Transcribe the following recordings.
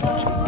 또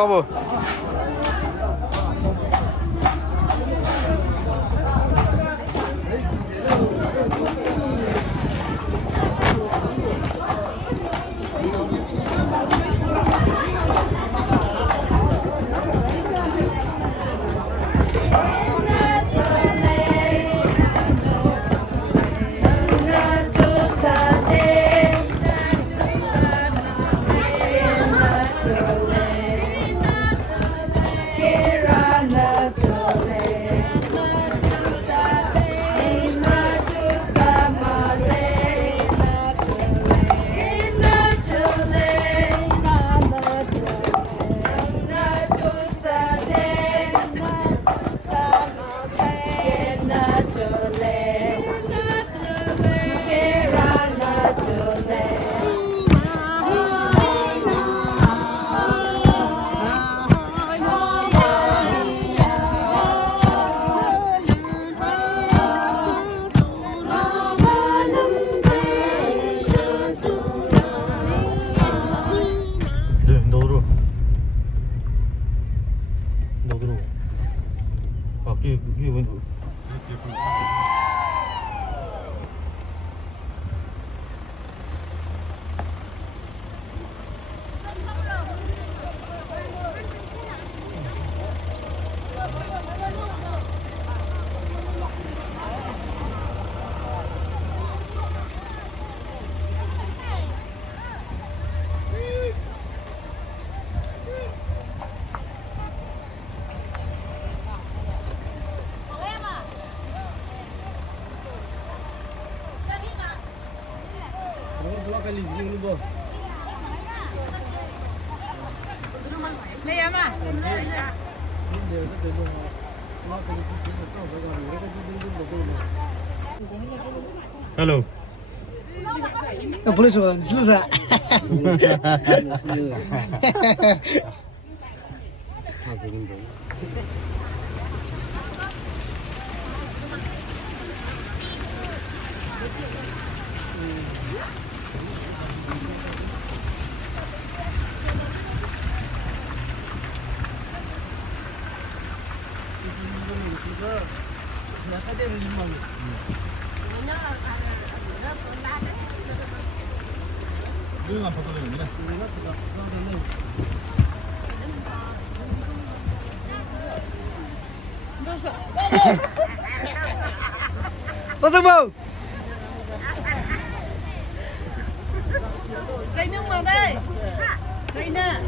Bravo. 네, 너로. 너로. 아, 이게 왜? lấy em à? Hello. police 是不是？이거만 바꿔도 됩니다. Có sức không? Đây nước mà đây. Đây nè.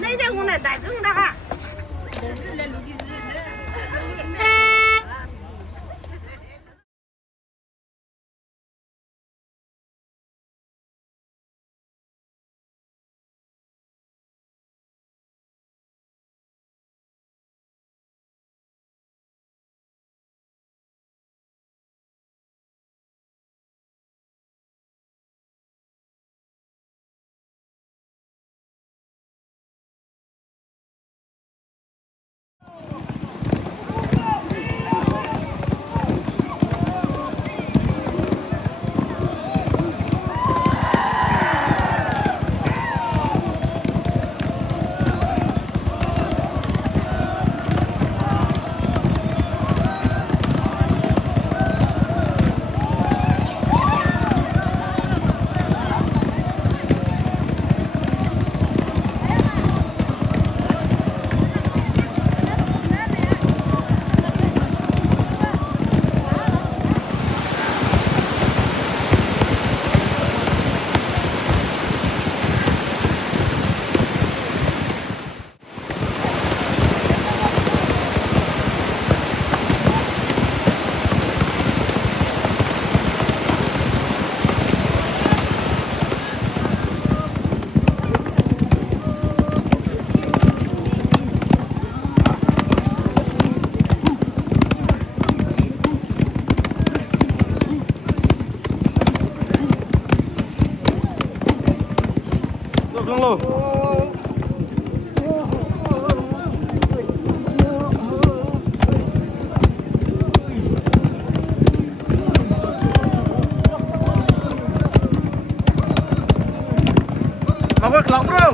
Lấy ra con này tại dương đã. Hello. Mau gue kelak bro.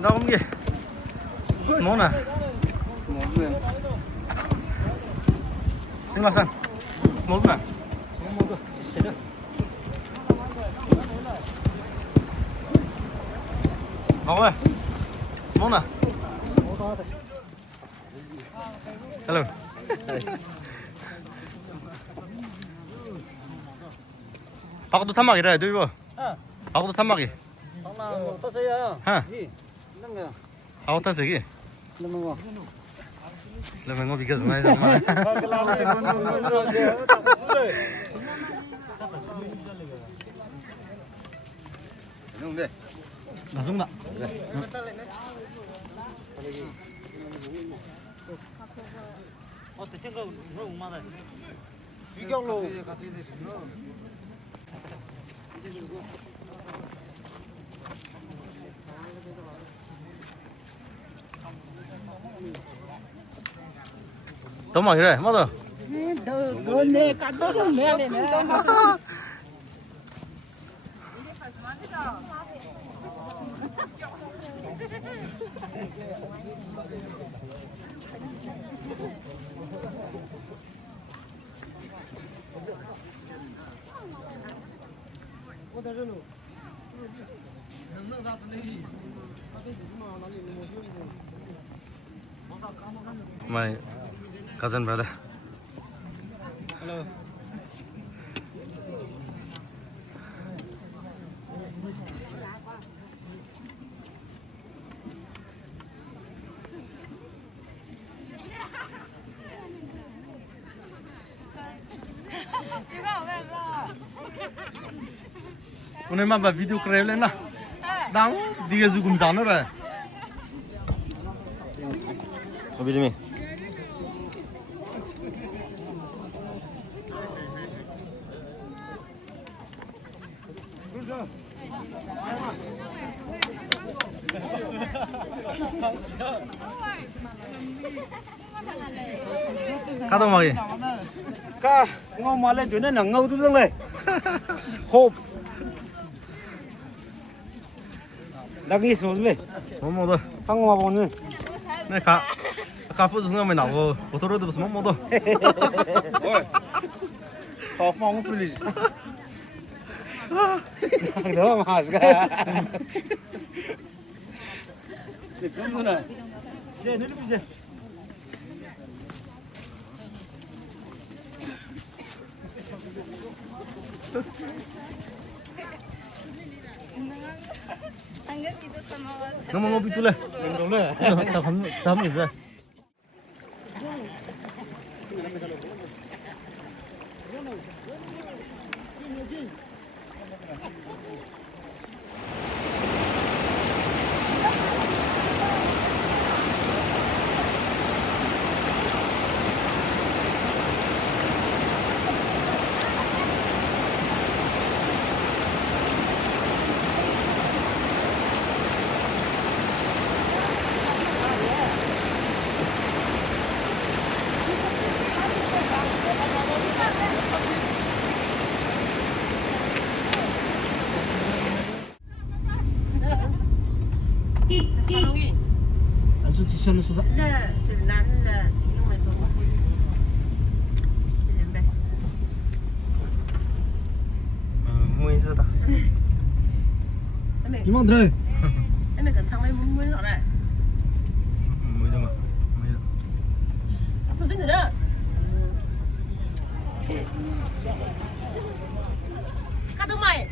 나온 게 스모나 승마산 스모스나 먹어 스모나 헬로 바꿔도 탄막 이래야 돼 이거 바꿔도 탄막이 ha aku tas lagi lemengo bigas mai sama langsung tak oh 대체 그 얼마나 비경로 더 막 이래 맞아 너네 깜짝 놀라네. My cousin brother. Hello. 오늘만 봐 비디오 크레일레나. 당 네가 죽음 자느라. 어비리미. 가동하게. Ka ngô mà lên chỗ này là ngâu tôi này. Hộp. Đang nghĩ số gì? 못 먹어. Thằng mà bọn này. 네 가푸드 순간에 나고 모토로드 무슨 못 먹어. Ôi. Khó mong không phê đó mà ra. Để cũng luôn này. Dê nữa đi dê. 너무 ngopi tuh lah. Tahu 있어. 시선을 쏟아. 네, 지금 나는 이놈의 돈. 이런데. 무인 쓰다. 이만 들어. cái này cần thằng ấy muốn mới rõ này 무인 좀 봐. 무인. tôi xin rồi đó cắt tóc mày